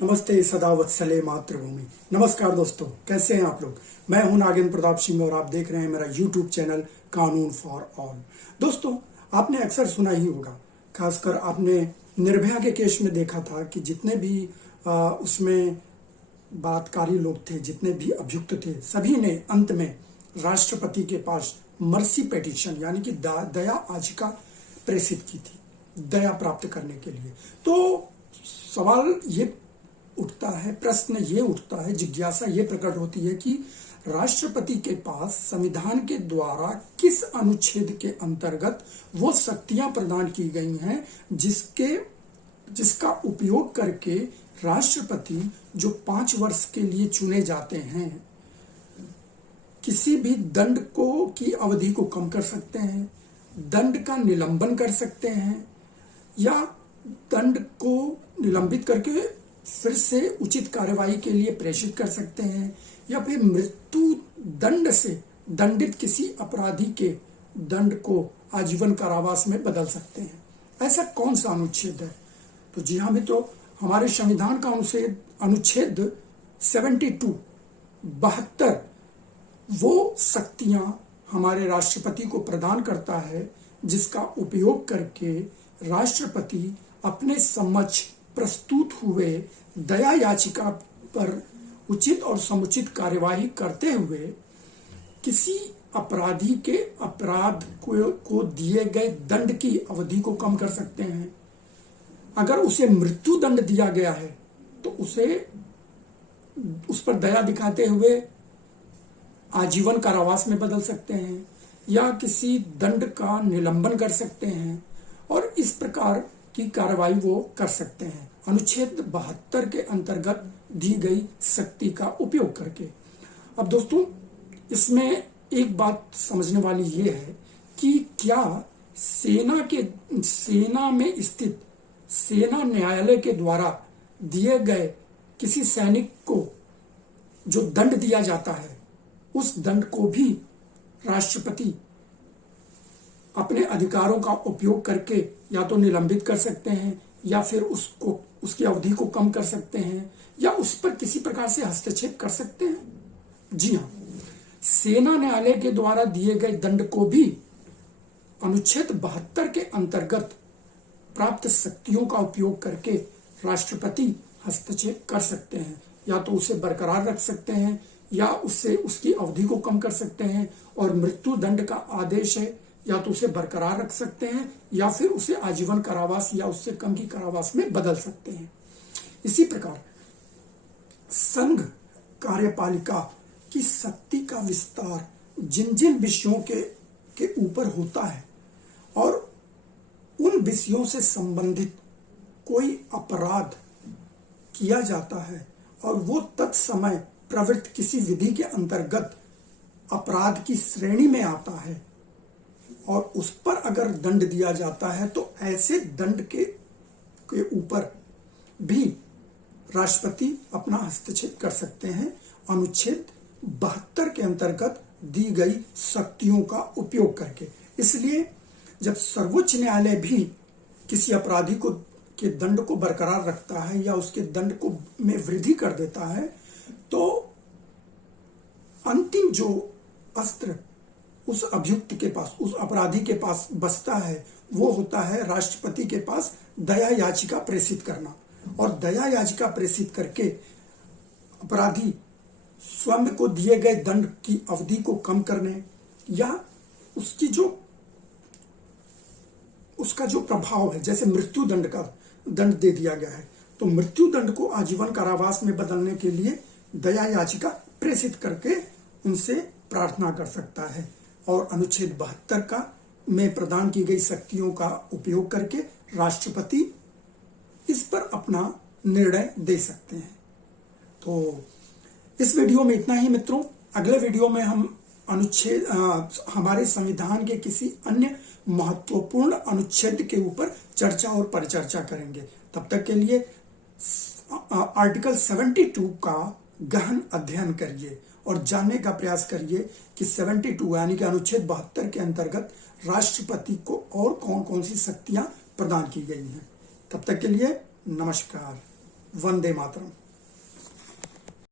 नमस्ते सदा वत्सले मातृभूमि। नमस्कार दोस्तों, कैसे हैं आप लोग। मैं हूं नागेंद्र प्रताप सिंह और आप देख रहे हैं मेरा यूट्यूब चैनल कानून फॉर ऑल। दोस्तों, आपने अक्सर सुना ही होगा, खासकर आपने निर्भया के केस में देखा था कि जितने भी उसमें बातकारी लोग थे, जितने भी अभियुक्त थे, सभी ने अंत में राष्ट्रपति के पास मर्सी पेटिशन यानी कि दया याचिका प्रेषित की थी, दया प्राप्त करने के लिए। तो सवाल ये उठता है, प्रश्न ये उठता है, जिज्ञासा ये प्रकट होती है कि राष्ट्रपति के पास संविधान के द्वारा किस अनुच्छेद के अंतर्गत वो शक्तियां प्रदान की गई हैं जिसका उपयोग करके राष्ट्रपति जो 5 वर्ष के लिए चुने जाते हैं किसी भी दंड को की अवधि को कम कर सकते हैं, दंड का निलंबन कर सकते हैं, या दंड को निलंबित करके फिर से उचित कार्यवाही के लिए प्रेषित कर सकते हैं, या फिर मृत्यु दंड से दंडित किसी अपराधी के दंड को आजीवन कारावास में बदल सकते हैं। ऐसा कौन सा अनुच्छेद है? तो जी हाँ मित्रों, हमारे संविधान का अनुच्छेद 72 वो शक्तियां हमारे राष्ट्रपति को प्रदान करता है, जिसका उपयोग करके राष्ट्रपति अपने समक्ष प्रस्तुत हुए दया याचिका पर उचित और समुचित कार्यवाही करते हुए किसी अपराधी के अपराध को दिए गए दंड की अवधि को कम कर सकते हैं। अगर उसे मृत्यु दंड दिया गया है तो उस पर दया दिखाते हुए आजीवन कारावास में बदल सकते हैं, या किसी दंड का निलंबन कर सकते हैं, और इस प्रकार की कार्रवाई वो कर सकते हैं अनुच्छेद 72 के अंतर्गत दी गई शक्ति का उपयोग करके। अब दोस्तों, इसमें एक बात समझने वाली ये है कि क्या सेना में स्थित सेना न्यायालय के द्वारा दिए गए किसी सैनिक को जो दंड दिया जाता है, उस दंड को भी राष्ट्रपति अपने अधिकारों का उपयोग करके या तो निलंबित कर सकते हैं, या फिर उसकी अवधि को कम कर सकते हैं, या उस पर किसी प्रकार से हस्तक्षेप कर सकते हैं। जी हाँ, सेना न्यायालय के द्वारा दिए गए दंड को भी अनुच्छेद 72 के अंतर्गत प्राप्त शक्तियों का उपयोग करके राष्ट्रपति हस्तक्षेप कर सकते हैं, या तो उसे बरकरार रख सकते हैं, या उससे उसकी अवधि को कम कर सकते हैं, और मृत्यु दंड का आदेश है, या तो उसे बरकरार रख सकते हैं, या फिर उसे आजीवन कारावास या उससे कम की कारावास में बदल सकते हैं। इसी प्रकार संघ कार्यपालिका की शक्ति का विस्तार जिन जिन विषयों के ऊपर होता है और उन विषयों से संबंधित कोई अपराध किया जाता है और वो तत्समय प्रवृत्त किसी विधि के अंतर्गत अपराध की श्रेणी में आता है और उस पर अगर दंड दिया जाता है, तो ऐसे दंड के ऊपर भी राष्ट्रपति अपना हस्तक्षेप कर सकते हैं अनुच्छेद 72 के अंतर्गत दी गई शक्तियों का उपयोग करके। इसलिए जब सर्वोच्च न्यायालय भी किसी अपराधी के दंड को बरकरार रखता है या उसके दंड को में वृद्धि कर देता है, तो अंतिम जो अस्त्र उस अभियुक्त के पास, उस अपराधी के पास बचता है, वो होता है राष्ट्रपति के पास दया याचिका प्रेषित करना। और दया याचिका प्रेषित करके अपराधी स्वयं को दिए गए दंड की अवधि को कम करने, या उसका जो प्रभाव है, जैसे मृत्यु दंड का दंड दे दिया गया है, तो मृत्यु दंड को आजीवन कारावास में बदलने के लिए दया याचिका प्रेषित करके उनसे प्रार्थना कर सकता है, और अनुच्छेद 72 में प्रदान की गई शक्तियों का उपयोग करके राष्ट्रपति इस पर अपना निर्णय दे सकते हैं। तो इस वीडियो में इतना ही मित्रों। अगले वीडियो में हम हमारे संविधान के किसी अन्य महत्वपूर्ण अनुच्छेद के ऊपर चर्चा और परिचर्चा करेंगे। तब तक के लिए आर्टिकल 72 का गहन अध्ययन करिए और जानने का प्रयास करिए कि 72 यानी कि अनुच्छेद 72 के अंतर्गत राष्ट्रपति को और कौन कौन सी शक्तियां प्रदान की गई हैं। तब तक के लिए नमस्कार। वंदे मातरम।